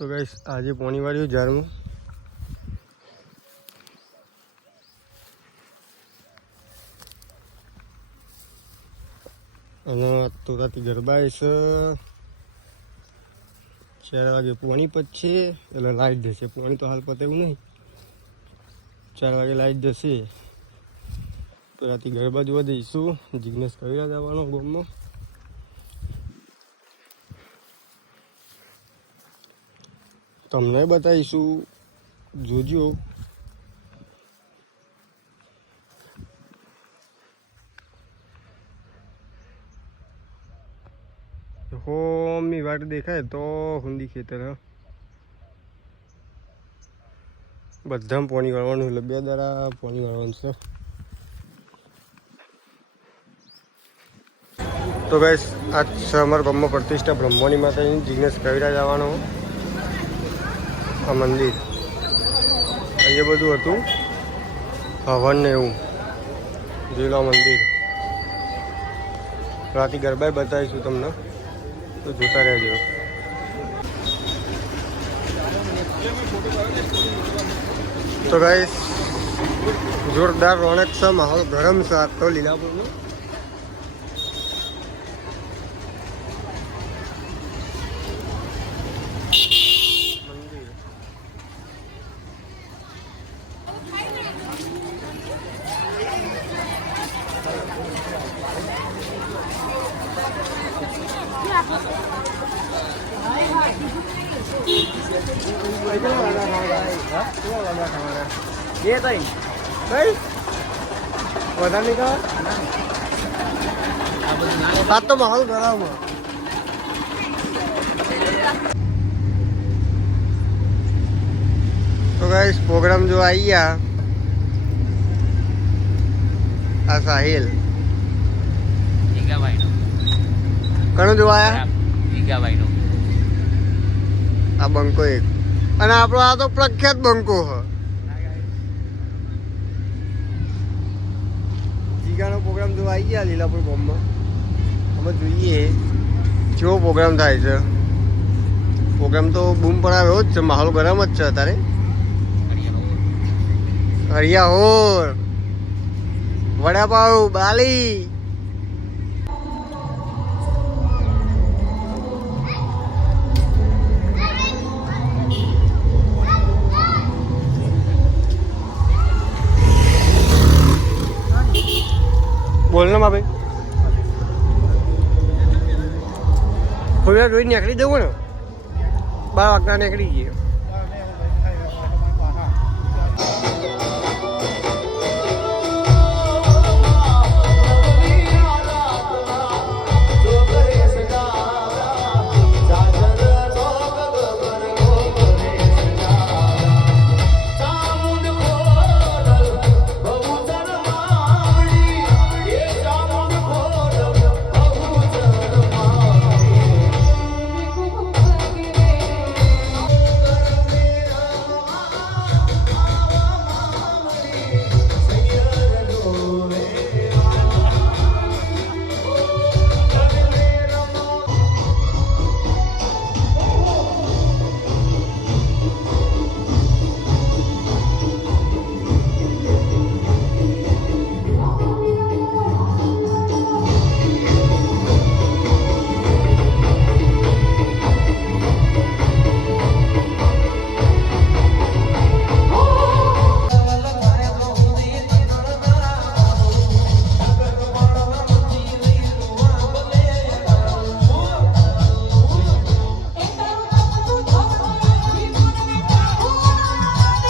તો ગાઈસ આજે પોણી વાળ્યું ઝાડમાં અને તો રાતે ગરબા છે 4 વાગે પોણી પતશે એટલે લાઈટ જશે. પોણી તો હાલ પતે એવું નહીં, 4 વાગે લાઈટ જશે તો રાતે ગરબા જોવા જઈશું. જિગ્નેશ કવિરા જવાનો ગામમાં. તમને બતાવીશું, જોજો. હોમી વાટ દેખાય તો હુંદી ખેતર. બધામાં પાણી વાળવાનું એટલે 2 દાડા પાણી વાળવાનું છે. તો ગાઈસ આજ છે અમારા ગામમાં પ્રતિષ્ઠા બ્રહ્મોની માતાની. જિગ્નેશ કવિરા જવાનો આ મંદિર. અહીંયા બધું હતું હવન ને એવું. જોઈ લો મંદિર. રાતે ગરબા બતાવીશું તમને, તો જોતા રહેજો. તો ગાઈસ જોરદાર રોનક છે, માહોલ ગરમ છે આજ તો લીલાપુરનો. ये तो नहीं पता नहीं कहा आज तो माहौल गरम है. तो गाइस प्रोग्राम जो आई गया आ साहिल ઈગાભાઈ નો કણો જો આયા ઈગાભાઈ નો આ બંકો એક અને આપણો આ તો પ્રખ્યાત બંકો હ. જીગાનો પ્રોગ્રામ જો આવી ગયા લીલાપુર ગામમાં. અમે જોઈએ કેવો પ્રોગ્રામ થાય છે. પ્રોગ્રામ તો બૂમ પડાવે જ છે, માહોલ ગરમ જ છે અત્યારે. હરિયા હોર વડાપાવ બાલી. બોલ ને મા ભાઈ, કોઈ જોઈ નીકળી જવું ને 12 વાગતા નીકળી જઈએ.